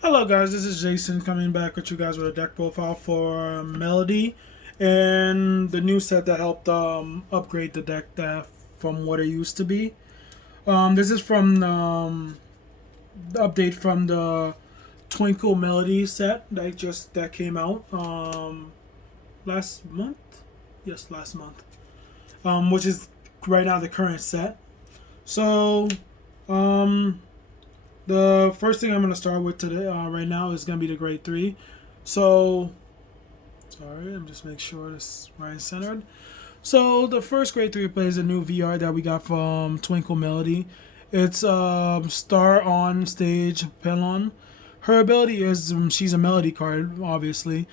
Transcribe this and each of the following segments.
Hello guys, this is Jason coming back with you guys with a deck profile for Melody and the new set that helped upgrade the deck that from what it used to be. This is from the update from the Twinkle Melody set that came out last month. Yes, last month. Which is right now the current set. So um, the first thing I'm going to start with today, right now, is going to be the grade 3. So, sorry, I'm just making sure this right and centered. So, the first grade 3 plays a new VR that we got from Twinkle Melody. It's Star on Stage Plon. Her ability is she's a melody card, obviously.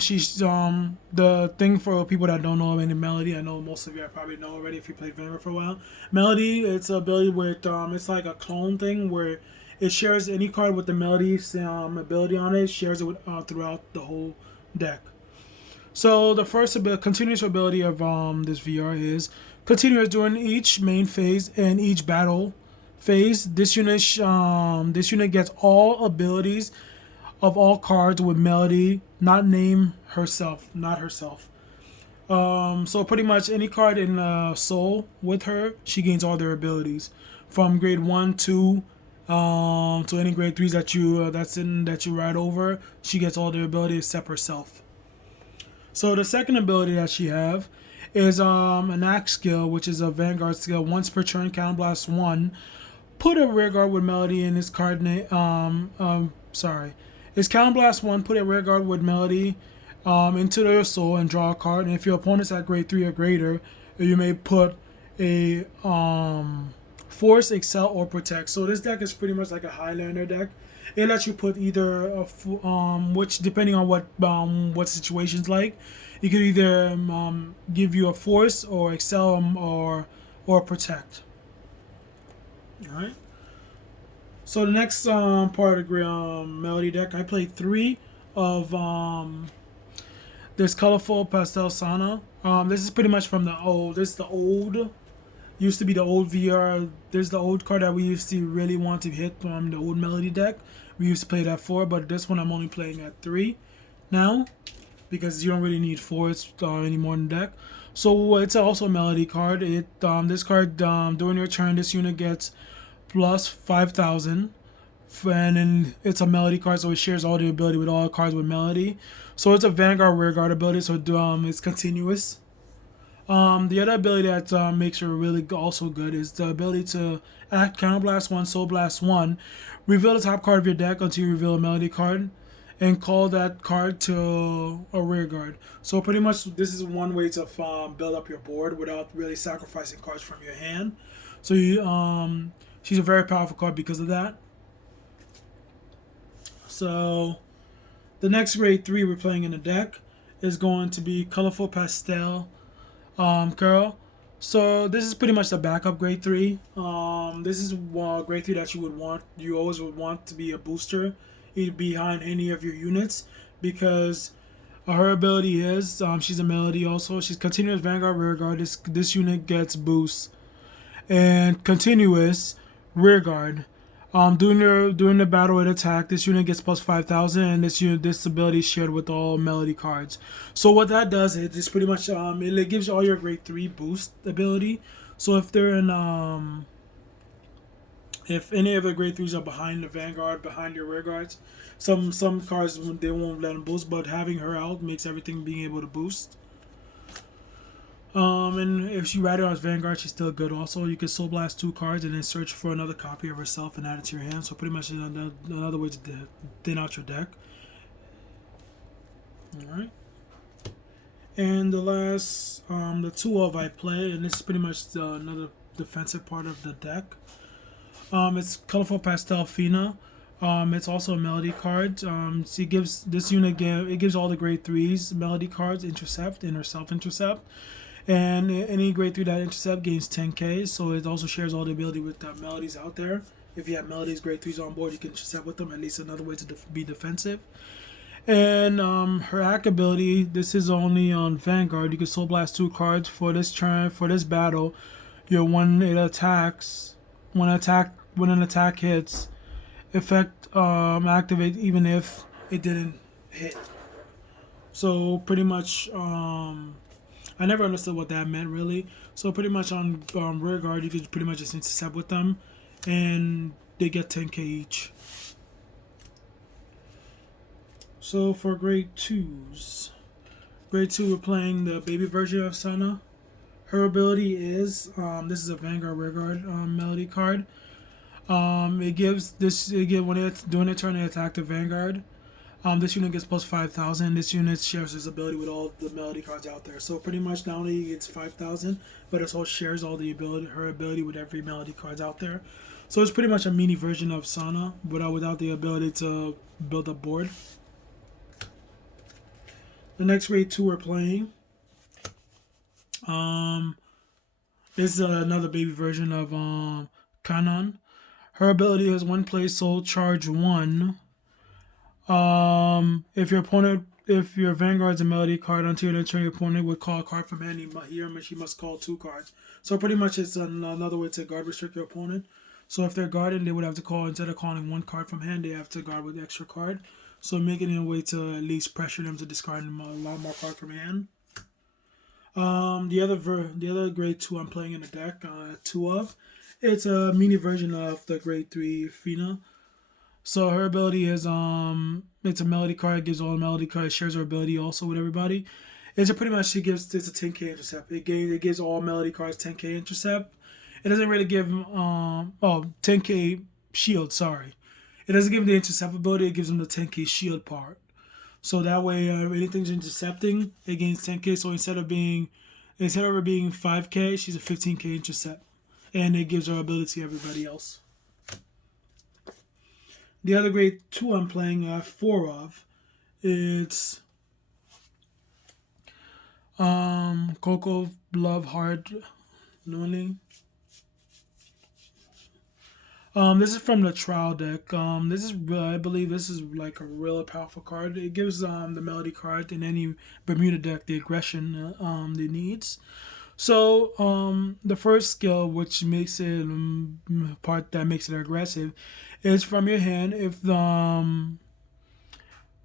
She's the thing for people that don't know any melody. I know most of you probably know already if you played Vanguard for a while. Melody, it's an ability with it's like a clone thing where it shares any card with the melody ability on it. Shares it with, throughout the whole deck. So the first continuous ability of this VR is continuous during each main phase and each battle phase. This unit gets all abilities of all cards with melody, not name herself, not herself. So pretty much any card in Soul with her, she gains all their abilities from grade 1, 2, to any grade 3s that you ride over. She gets all their abilities except herself. So the second ability that she have is an axe skill, which is a Vanguard skill. Once per turn, counterblast 1. Put a rear guard with melody in his card name. Sorry, it's counterblast 1. Put a rear guard with melody into their soul and draw a card. And if your opponent's at grade 3 or greater, you may put a force, excel, or protect. So this deck is pretty much like a Highlander deck. It lets you put either which depending on what situation's like, it could either give you a force or excel or protect. All right. So the next part of the melody deck, I played 3 of this colorful pastel Sana. This is pretty much from the old. This is the old. Used to be the old VR. There's the old card that we used to really want to hit from the old melody deck. We used to play that 4, but this one I'm only playing at 3 now because you don't really need 4s anymore in the deck. So it's also a melody card. This card during your turn, this unit gets plus 5,000, and then it's a melody card, so it shares all the ability with all cards with melody. So it's a Vanguard rearguard ability, so it's continuous. The other ability that makes her really also good is the ability to act Counterblast 1, Soul Blast 1, reveal the top card of your deck until you reveal a melody card, and call that card to a rear guard. So pretty much this is one way to build up your board without really sacrificing cards from your hand. So she's a very powerful card because of that. So the next grade 3 we're playing in the deck is going to be Colorful Pastel Curl. So this is pretty much the backup grade 3. This is grade 3 that you always would want to be a booster behind any of your units because her ability is she's a melody also. She's continuous Vanguard Rearguard. This unit gets boost and continuous Rearguard. During the battle and attack, this unit gets plus 5,000, and this ability is shared with all melody cards. So what that does is it's pretty much it gives you all your grade 3 boost ability. So if they're in if any of the grade 3s are behind the Vanguard, behind your rear guards, some cards they won't let them boost, but having her out makes everything being able to boost. And if she ride it on Vanguard, she's still good. Also, you can Soul Blast 2 cards and then search for another copy of herself and add it to your hand. So pretty much another way to thin out your deck. All right. And the last, the 2 of I play, and this is pretty much another defensive part of the deck. It's Colorful Pastel Fina. It's also a melody card. She gives this unit it gives all the grade 3s melody cards intercept and herself intercept. And any grade 3 that intercept gains 10k, so it also shares all the ability with the melodies out there. If you have melodies grade 3s on board, you can intercept with them, at least another way to be defensive. And her hack ability, this is only on Vanguard. You can Soul Blast 2 cards for this turn, for this battle. When an attack hits, effect activate even if it didn't hit. So pretty much, I never understood what that meant really. So pretty much on rear guard, you could pretty much just intercept with them, and they get 10k each. So for grade 2s, grade 2 we're playing the baby version of Sana. Her ability is this is a Vanguard rear guard melody card. It gives this when it's doing a turn, they attack the Vanguard. This unit gets plus 5,000. This unit shares his ability with all the melody cards out there. So pretty much not only gets 5,000, but it also shares all the ability, her ability with every melody cards out there. So it's pretty much a mini version of Sana, without the ability to build a board. The next grade 2 we're playing. This is another baby version of Kanon. Her ability is one place soul charge 1. If your Vanguard's a melody card until your turn, your opponent would call a card from hand. She must call 2 cards. So pretty much it's another way to guard restrict your opponent. So if they're guarded, they would have to call, instead of calling 1 card from hand, they have to guard with the extra card. So making it a way to at least pressure them to discard a lot more card from hand. The other grade 2 I'm playing in the deck, 2 of. It's a mini version of the grade 3 Fina. So her ability is it's a melody card, gives all the melody cards, shares her ability also with everybody. It's pretty much it's a 10k intercept. It gives all melody cards 10k intercept. It doesn't really give 10k shield, sorry. It doesn't give them the intercept ability, it gives them the 10k shield part. So that way anything's intercepting, it gains 10k. So instead of her being 5k, she's a 15k intercept. And it gives her ability to everybody else. The other grade 2 I'm playing 4 of, it's Coco Love Heart Nooning. This is from the trial deck. I believe this is like a really powerful card. It gives the melody card in any Bermuda deck the aggression it needs. So the first skill, which makes it part that makes it aggressive, is from your hand. If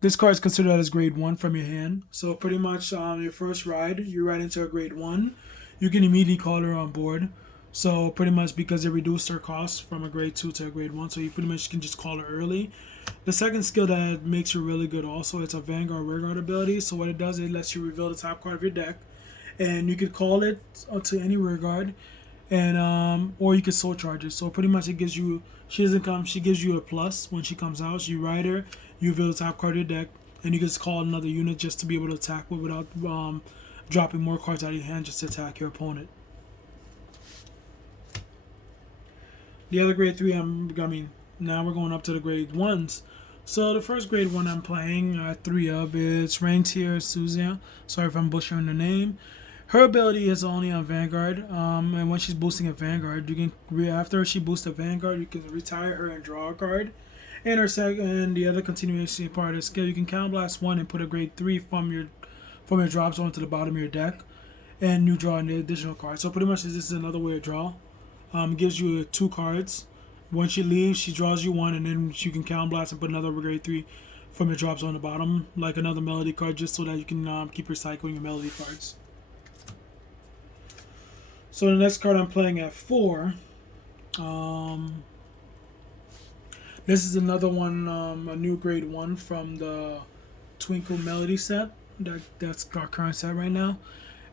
this card is considered as grade 1 from your hand, so pretty much your first ride, you ride into a grade 1, you can immediately call her on board. So pretty much because it reduced her cost from a grade 2 to a grade 1, so you pretty much can just call her early. The second skill that makes her really good also, it's a Vanguard Rearguard ability. So what it does, it lets you reveal the top card of your deck, and you could call it to any rearguard, and or you could soul charge it. So pretty much it gives you, she gives you a plus when she comes out. So you ride her, you reveal the top card of your deck, and you can just call another unit just to be able to attack without dropping more cards out of your hand just to attack your opponent. The other grade 3, now we're going up to the grade 1s. So the first grade 1 I'm playing 3 of, it's Rentier Suzia. Sorry if I'm butchering the name. Her ability is only on Vanguard, and when she's boosting a Vanguard, you can after she boosts a Vanguard, you can retire her and draw a card. And the other continuation part of the skill, you can counterblast 1 and put a grade 3 from your drop zone to the bottom of your deck, and you draw an additional card. So pretty much this is another way to draw. Gives you 2 cards. When she leaves, she draws you 1, and then you can counterblast and put another grade 3 from your drop zone on the bottom, like another melody card, just so that you can keep recycling your melody cards. So the next card I'm playing at 4. This is another one, a new grade 1 from the Twinkle Melody set. That's our current set right now.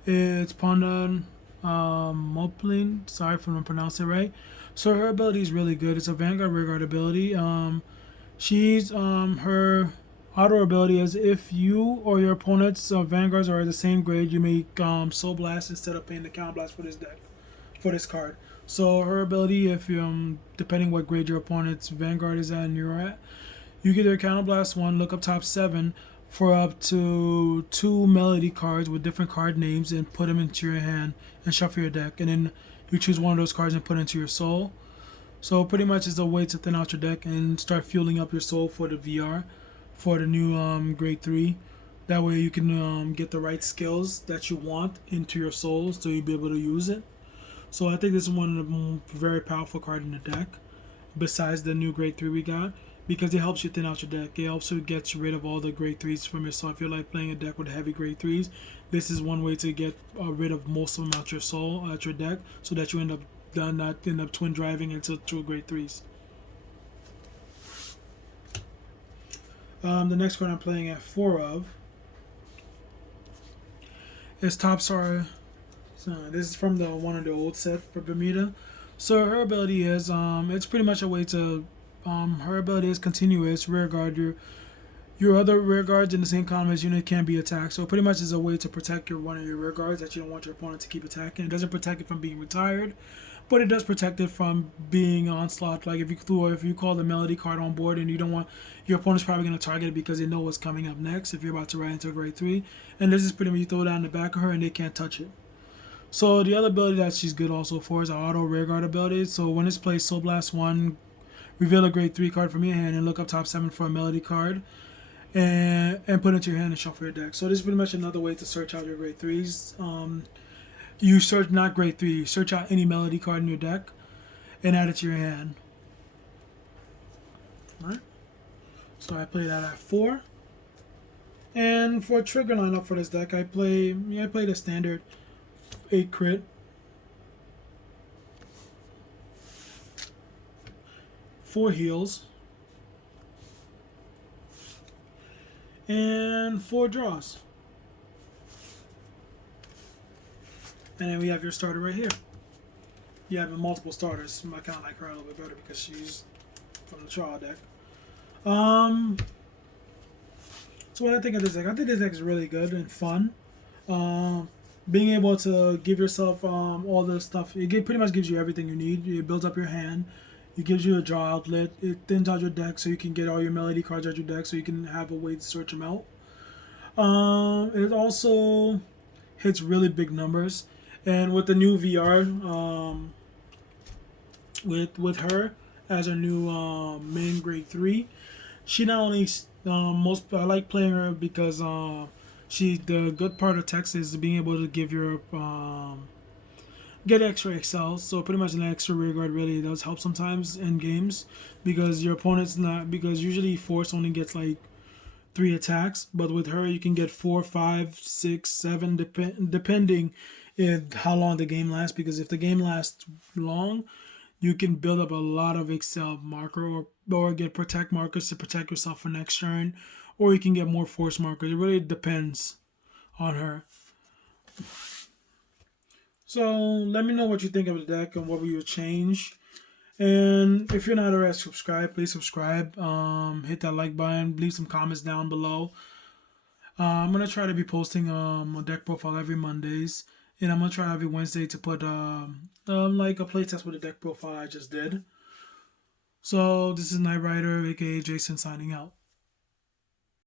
It's Plon Moplin. Sorry if I'm pronouncing it right. So her ability is really good. It's a Vanguard Rearguard ability. She's her auto ability is if you or your opponent's Vanguards are the same grade, you make Soul Blast instead of paying the Counter Blast for this card. So her ability, if depending what grade your opponent's Vanguard is at and you're at, you get their Counter Blast 1, look up top 7 for up to 2 melody cards with different card names and put them into your hand and shuffle your deck, and then you choose one of those cards and put it into your soul. So pretty much it's a way to thin out your deck and start fueling up your soul for the VR, for the new grade 3. That way you can get the right skills that you want into your souls so you'll be able to use it. So I think this is one of the very powerful cards in the deck. besides the new grade 3 we got, because it helps you thin out your deck. It also gets rid of all the grade 3s from yourself. If you're like playing a deck with heavy grade 3s, this is one way to get rid of most of them out your soul, out your deck, so that you end up not end up twin driving into 2 grade 3s. The next card I'm playing at 4 of is Top Star. So this is from the one of the old set for Bermuda. So her ability is it's pretty much a way to her ability is continuous rear guard. Your other rear guards in the same column as unit can be attacked. So pretty much is a way to protect your one of your rear guards that you don't want your opponent to keep attacking. It doesn't protect it from being retired, but it does protect it from being onslaught. Like if you call the Melody card on board and you don't want your opponent's probably going to target it because they know what's coming up next. If you're about to ride into a grade 3, and this is pretty much you throw it down the back of her and they can't touch it. So the other ability that she's good also for is our auto rear guard ability. So when it's played, Soul Blast 1, reveal a grade 3 card from your hand and look up top 7 for a Melody card and put it into your hand and shuffle your deck. So this is pretty much another way to search out your grade 3s. You search not grade 3, you search out any Melody card in your deck and add it to your hand. Alright. So I play that at 4. And for a trigger lineup for this deck, I play the standard 8 crit, 4 heals, and 4 draws. And then we have your starter right here. You have multiple starters. I kind of like her a little bit better because she's from the trial deck. So what I think of this deck, I think this deck is really good and fun. Being able to give yourself all the stuff, pretty much gives you everything you need. It builds up your hand. It gives you a draw outlet. It thins out your deck so you can get all your Melody cards out your deck so you can have a way to search them out. It also hits really big numbers. And with the new VR, with her as her new main grade 3, she not only I like playing her because the good part of text is being able to give your get extra excel. So pretty much an extra rear guard really does help sometimes in games because your opponent's not, because usually Force only gets like 3 attacks, but with her you can get 4, 5, 6, 7 depending in how long the game lasts, because if the game lasts long you can build up a lot of excel marker or get protect markers to protect yourself for next turn, or you can get more force markers. It really depends on her. So let me know what you think of the deck and what will you change. And if you're not already subscribed, please subscribe. Hit that like button. Leave some comments down below. I'm gonna try to be posting a deck profile every Mondays, and I'm gonna try every Wednesday to put like a playtest with a deck profile I just did. So this is Knight Rider, aka Jason, signing out.